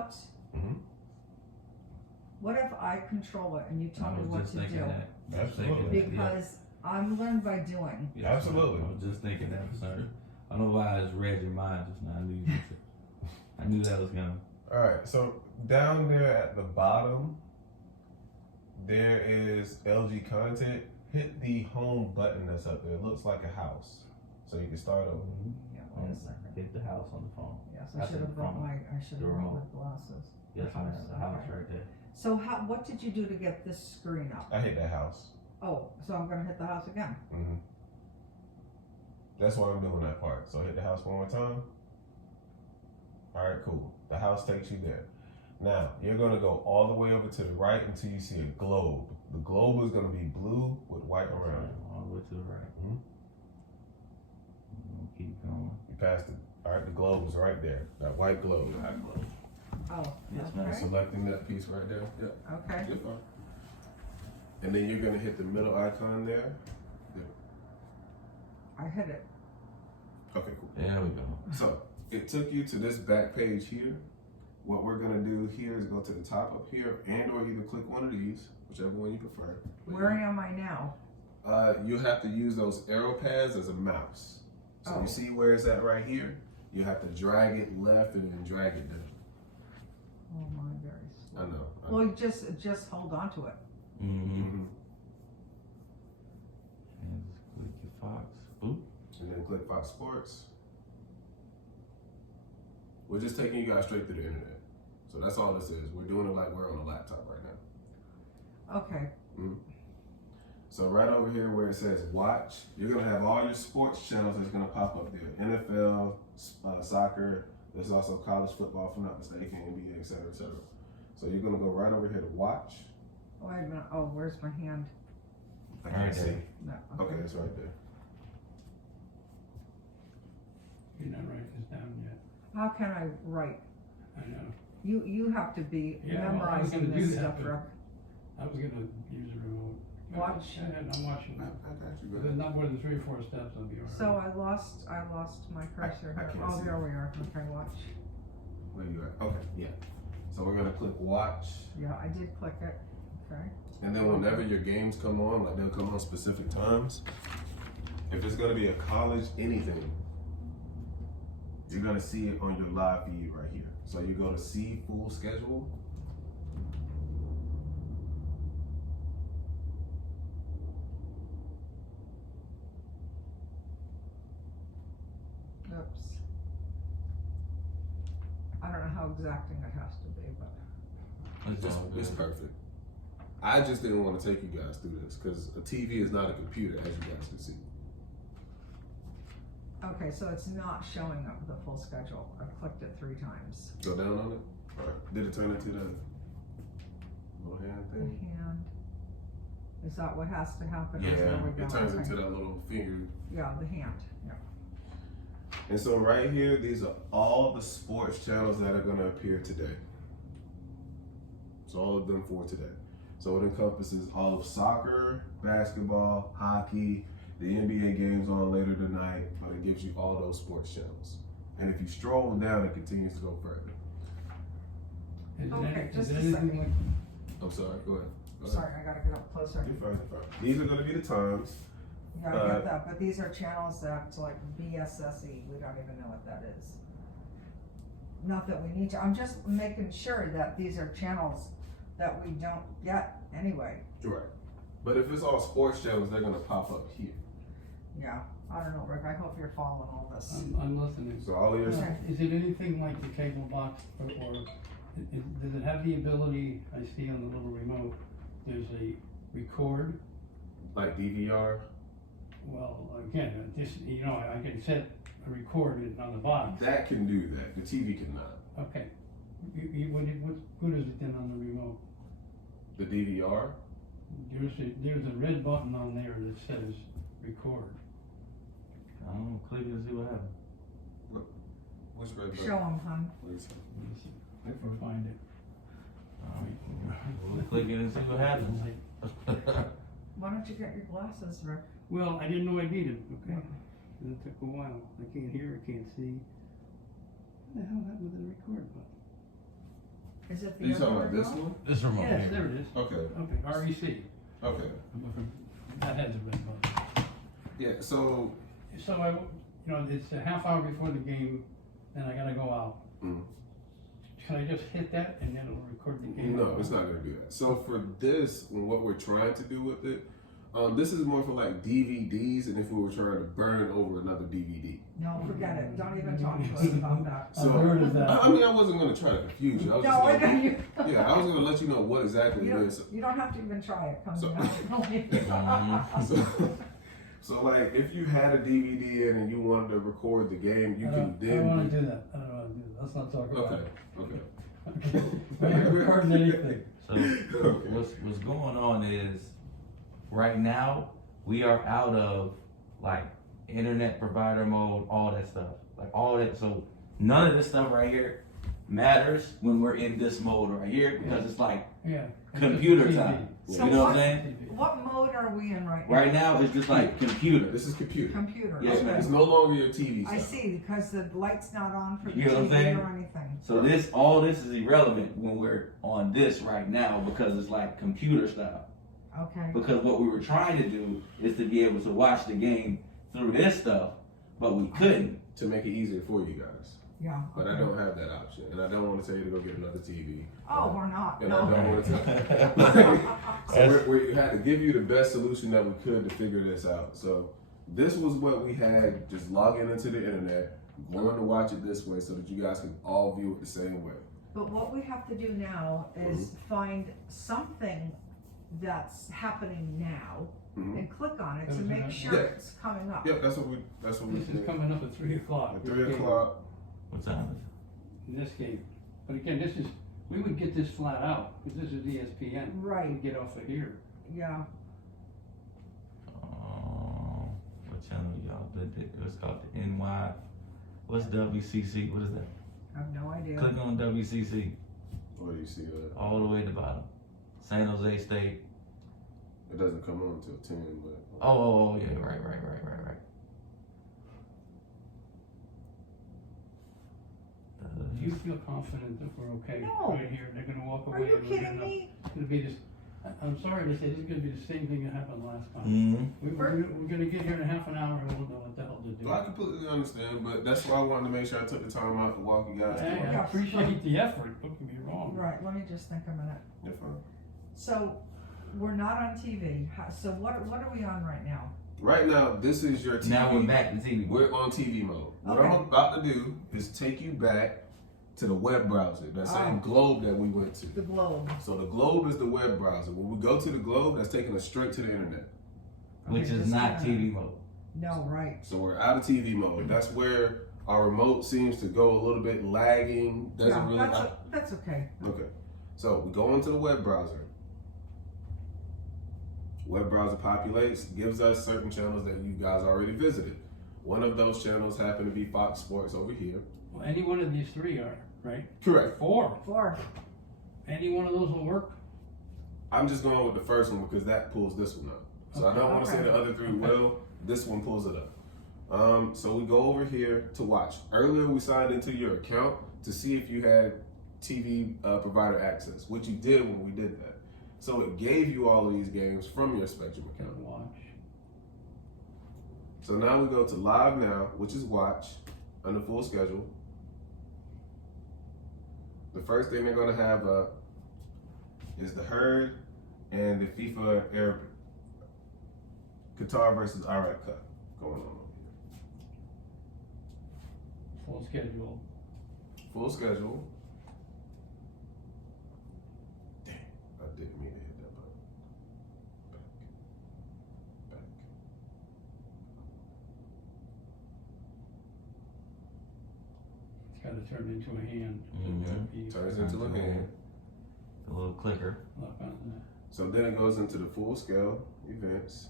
about, what if I control it and you tell me what to do? Absolutely. Because I'm learned by doing. Yeah, absolutely. I was just thinking that, sir. I don't know why I just read your mind just now. I knew that was coming. Alright, so down there at the bottom, there is LG content. Hit the home button that's up there. It looks like a house. So you can start over. Yeah, wait a second. Hit the house on the phone. Yes, I should have brought my glasses. Yes, The house, the house okay. right there. So what did you do to get this screen up? I hit that house. Oh, so I'm gonna hit the house again. That's why I'm doing that part. So hit the house one more time. Alright, cool. The house takes you there. Now, you're going to go all the way over to the right until you see a globe. The globe is going to be blue with white around it. All the way to the right. Keep going. You passed it. Alright, the globe is right there. That white globe. Oh, Yes, okay. ma'am. Selecting that piece right there. Yep. Okay. You're fine. And then you're going to hit the middle icon there. I hit it. Okay, cool. There we go. So, it took you to this back page here. What we're gonna do here is go to the top up here and or either click one of these, whichever one you prefer. Where am I now? You have to use those arrow pads as a mouse. So Oh. you see where it's at right here? You have to drag it left and then drag it down. Oh my, very slow. I know. Well, you just hold on to it. And just click your Fox. Boop. And then click Fox Sports. We're just taking you guys straight through the internet. So that's all this is. We're doing it like we're on a laptop right now. Okay. So right over here where it says watch, you're gonna have all your sports channels that's gonna pop up there. NFL, soccer, there's also college football if I'm not mistaken, NBA, et cetera, et cetera. So you're gonna go right over here to watch. Wait a minute. Oh, where's my hand? I can't see. No. Okay, it's right there. You're not writing this down yet. How can I write? I know. You have to be Yeah, well, I was memorizing gonna do this that, stuff, but- Rick. I was gonna use the remote. Watch. I'm watching. I got you, There's brother. not more than 3 or 4 steps, I'll be all right. So I lost my cursor I here. can't Oh, see there it. we are. Okay, watch. Where you at? Okay, yeah. So we're gonna click watch. Yeah, I did click it. Okay. And then whenever your games come on, like they'll come on specific times. If it's gonna be a college anything, you're gonna see it on your live feed right here. So you go to see full schedule. Oops. I don't know how exacting it has to be, but It's perfect. I just didn't want to take you guys through this because a TV is not a computer, as you guys can see. okay, so it's not showing up the full schedule. I've clicked it 3 times. Go down on it. All right. Did it turn into the little hand The thing? hand. Is that what has to happen? Yeah, There we go. it turns Okay. into that little finger. Yeah, the hand. Yeah. And so right here, these are all the sports channels that are gonna appear today. So all of them for today. So it encompasses all of soccer, basketball, hockey, the NBA games on later tonight, but it gives you all those sports channels. And if you stroll down, it continues to go further. Is Okay, there- just is a there anything second. like- I'm sorry, go ahead. Go ahead. Sorry, I gotta get up closer. You're fine, you're fine. These are gonna be the times. Yeah, I get that, but these are channels that like BSSE, we don't even know what that is. Not that we need to, I'm just making sure that these are channels that we don't get anyway. Right. But if it's all sports channels, they're gonna pop up here. Yeah, I don't know, Rick, I hope you're following all this. I'm listening. So all of your, Okay. Is it anything like the cable box or does it have the ability, I see on the little remote, there's a record? like DVR, Well, again, this, I can set a record on the box. that can do that. The TV cannot. Okay. What good is it then on the remote? The DVR, There's a red button on there that says record. I don't know, click it and see what happens. what's red button? Show them, hon. What is it? Let me see if I can find it. We'll click it and see what happens. Why don't you get your glasses, Rick? Well, I didn't know I needed them, okay? And it took a while. I can't hear, I can't see. What the hell happened to the record button? Is it Are the you other talking about this remote? one? This remote Yes, here. there it is. Okay, Okay, REC. okay. That has a red button. Yeah, so, So it's a half hour before the game, and I gotta go out. mm, Can I just hit that and then it'll record the game? no, it's not gonna do that. So for this, what we're trying to do with it, this is more for like DVDs, and if we were trying to burn over another DVD. No, forget it, don't even talk to us about that. I've heard of that. I mean, I wasn't gonna try to confuse you. I was No, just I know gonna, you. yeah, I was gonna let you know what exactly You it is. don't, you don't have to even try it, come So- down. So like, if you had a DVD in and you wanted to record the game, you I can don't then. wanna do that. I don't wanna do that. Let's not talk about Okay, it. okay. I ain't recording anything. So what's going on is right now we are out of like internet provider mode, all that stuff, like all that. So none of this stuff right here matters when we're in this mode right here because it's like Yeah. computer TV. time. So You know what I'm what- saying? What mode are we in right now? Right now it's just like computer. This is computer. Computer, Yes, okay. ma'am. It's no longer your TV I stuff. see, because the light's not on for the You know what I'm TV saying? or anything. So all this is irrelevant when we're on this right now because it's like computer style. Okay, Because what we were trying to do is to be able to watch the game through this stuff, but we couldn't. To make it easier for you guys. yeah. But I okay. don't have that option. And I don't want to tell you to go get another TV. Oh, we're not, And I no. don't want to So we had to give you the best solution that we could to figure this out. So this was what we had, just logging into the internet, going to watch it this way so that you guys can all view it the same way. But what we have to do now is find something that's happening now Mhm. and click on it to Those are make not- sure Yeah. it's coming up. Yep, that's what we This is did. coming up at 3 o'clock. At this 3 game. o'clock. What time In this game. But again, we would get this flat out, because this is ESPN. Right. We'd get off of here. Yeah, what channel y'all? It's called the NY. What's WCC? What is that? I have no idea. Click on WCC What do you see? all the way to the bottom. San Jose State. It doesn't come on until 10, but. Oh, yeah, right. Do you feel confident that we're okay No. right here? They're gonna walk away. Are you and we're kidding gonna- me? It's gonna be this, I'm sorry to say, this is gonna be the same thing that happened last time. Mm-hmm. We're gonna get here in a half an hour and we'll know what the hell to do. Well, I completely understand, but that's why I wanted to make sure I took the time out to walk you guys Hey, through it. I appreciate the effort, don't get me wrong. Right, let me just think a minute. You're fine. So, we're not on TV, so what are we on right now? Right now, this is your TV. Now we're back to TV. We're on TV mode. What Okay. I'm about to do is take you back to the web browser, that same globe that we went to. The globe. So the globe is the web browser. When we go to the globe, that's taking us straight to the internet. Which Okay, is just not a minute. TV mode. No, right. So we're out of TV mode. That's where our remote seems to go a little bit lagging. Doesn't Yeah, really. that's okay. Okay. So we go into the web browser. Web browser populates, gives us certain channels that you guys already visited. One of those channels happen to be Fox Sports over here. Well, any one of these three are, right? Correct. 4. 4. Any one of those will work? I'm just going with the first one because that pulls this one up. So I don't want to say the other three will. This one pulls it up. So we go over here to watch. Earlier we signed into your account to see if you had TV provider access, which you did when we did that. So it gave you all of these games from your Spectrum account. Watch. So now we go to Live Now, which is watch, under full schedule. The first thing they're going to have up is the Herd and the FIFA Arab Qatar versus Iraq Cup going on over here. Full schedule. Full schedule. Damn, I didn't mean to hit that button. Back. It's gotta turn into a hand. Mhm. Turns into a hand. The little clicker. Look on that. So then it goes into the full scale events.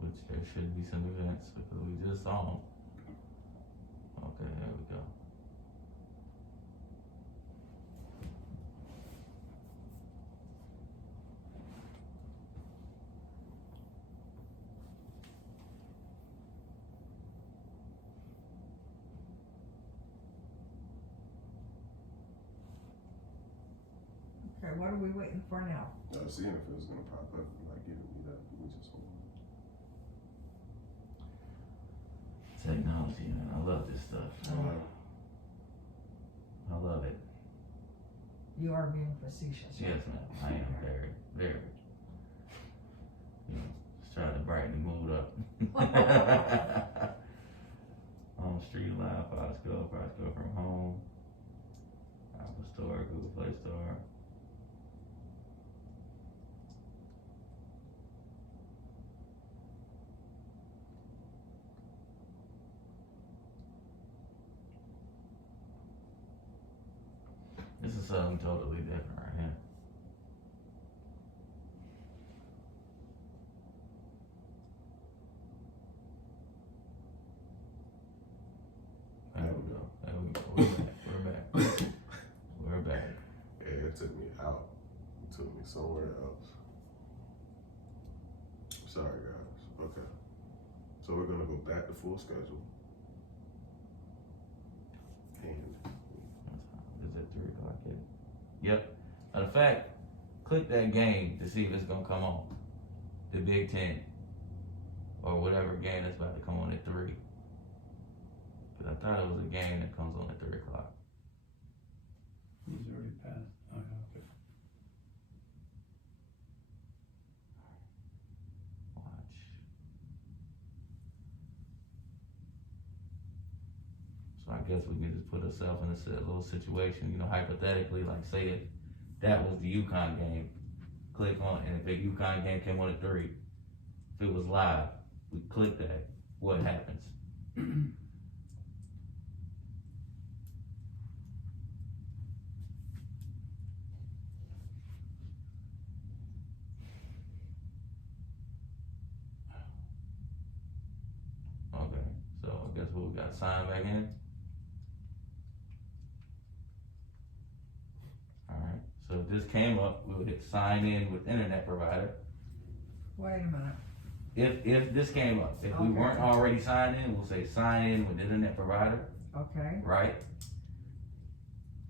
Which there should be some events because we just saw them. Okay, there we go. what are we waiting for now? I was seeing if it was gonna pop up, like giving me that. We just hold Technology, man. I love this stuff. on. I love it. You are being facetious. Yes, ma'am. I am very, very. You know, just trying to brighten the mood up. Street Live, Fox Go from home. Apple Store, Google Play Store. This is something totally different right here. There we go. There we go. We're back. We're back. Yeah, it took me out. It took me somewhere else. Sorry, guys. Okay. So we're gonna go back to full schedule. And Is it 3 o'clock yet? Yep. Matter of fact, click that game to see if it's gonna come on. The Big Ten. Or whatever game that's about to come on at 3. Cause I thought it was a game that comes on at 3 o'clock. He's already passed. Oh, okay. Watch. So I guess we can just put ourselves in a little situation, you know, hypothetically, like say if that was the UConn game, click on, and if the UConn game came on at 3, if it was live, we click that, what happens? Okay, so I guess we got sign back in. Alright, so if this came up, we would hit sign in with internet provider. Wait a minute. If this came up, if we Okay. weren't already signed in, we'll say sign in with internet provider, Okay. right?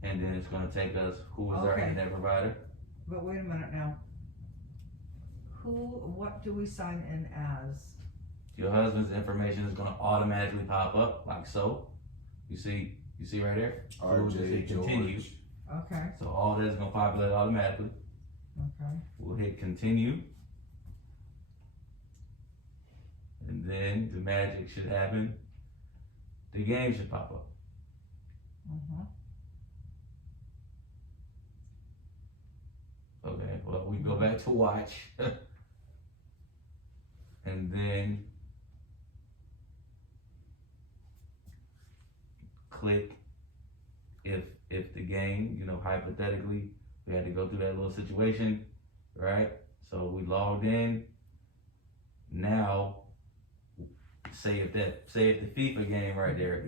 And then it's gonna take us who is our Okay. internet provider. But wait a minute now. What do we sign in as? Your husband's information is gonna automatically pop up like so. You see right there? So we'll just RJ hit continue. George. Okay, So all that's gonna populate automatically. okay. We'll hit continue. And then the magic should happen. The game should pop up. Mm-hmm. Okay, well, we go back to watch. And then click if the game, you know, hypothetically, we had to go through that little situation, right? So we logged in. Now, say if the FIFA game right there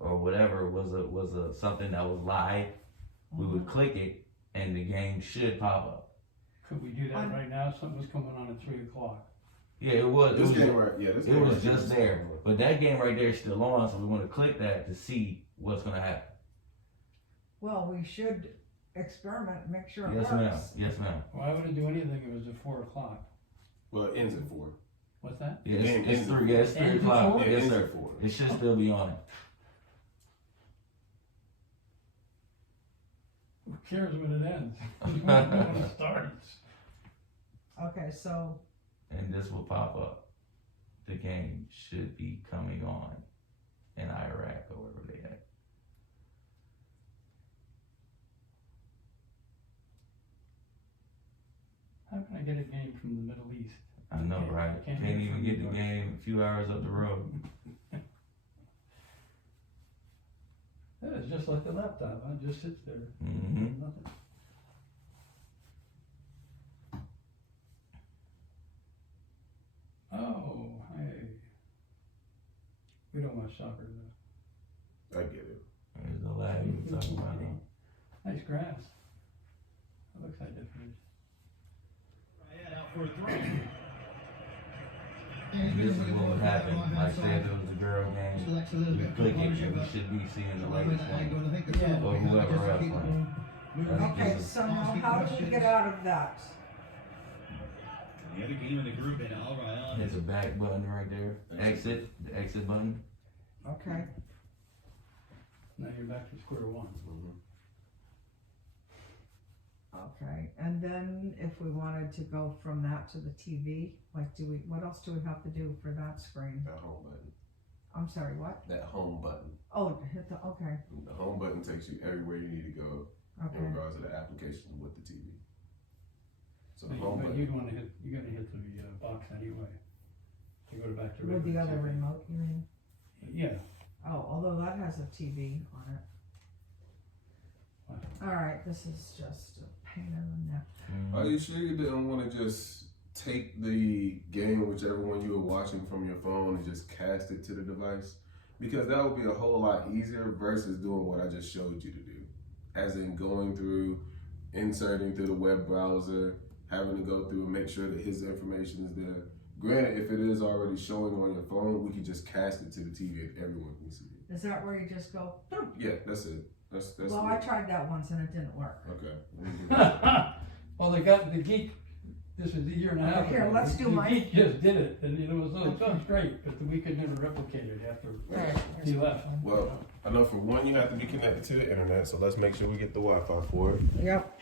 or whatever was a something that was live, we would click it and the game should pop up. Could we do that right now? Something was coming on at 3 o'clock. Yeah, it was. This it was, game right, yeah, this it game was right here just is there, on. but that game right there is still on. So we want to click that to see what's gonna happen. Well, we should experiment, make sure it Yes, works. ma'am. Yes, ma'am. Why would it do anything if it was at 4 o'clock? Well, it ends at 4. What's that? Yeah, game it's ends at 3. Yeah, it's 3 Ends at o'clock. 4? It Yes, ends sir. at 4. It should still be on it. Who cares when it ends? When it starts. Okay, so, And this will pop up. The game should be coming on in Iraq or wherever they at. How can I get a game from the Middle East? I know, right? Can't Can't get even from get New the York. game a few hours up the road. Yeah, it's just like the laptop, huh? It just sits there. Mm-hmm. Nothing. Oh, hey. We don't watch soccer though. I get it. There's the lad you were talking about. Nice grass. That looks like different. Out for a throw. This is what would happen. Like say if it was a girl game, we click it and we should be seeing the latest one. Or whoever else playing. Okay, so now how do we get out of that? The other game in the group in Al Rayyan There's is a back button right there. Exit, the exit button. Okay, Now you're back to square one. okay, and then if we wanted to go from that to the TV, like what else do we have to do for that screen? That home button. I'm sorry, what? That home button. Oh, hit the, okay, The home button takes you everywhere you need to go in okay. regards to the application with the TV. So the But home button. you're gonna hit the box anyway. You go back to. With the regular other TV. remote, you mean? Yeah, Oh, although that has a TV on it. Alright, this is just a pain in the neck. Are you sure you didn't want to just take the game, whichever one you were watching from your phone, and just cast it to the device? Because that would be a whole lot easier versus doing what I just showed you to do. As in going through, inserting through the web browser, having to go through and make sure that his information is there. Granted, if it is already showing on your phone, we can just cast it to the TV and everyone can see it. Is that where you just go, through? Yeah, that's it. That's Well, I tried that once and it didn't work. Okay. We can do that. well, they got, the geek, this is a year and a half Here, ago. let's do The mine. geek just did it, and it sounds great, but we could never replicate it after he left. Well, I know for one you have to be connected to the internet, so let's make sure we get the Wi-Fi for it. Yep.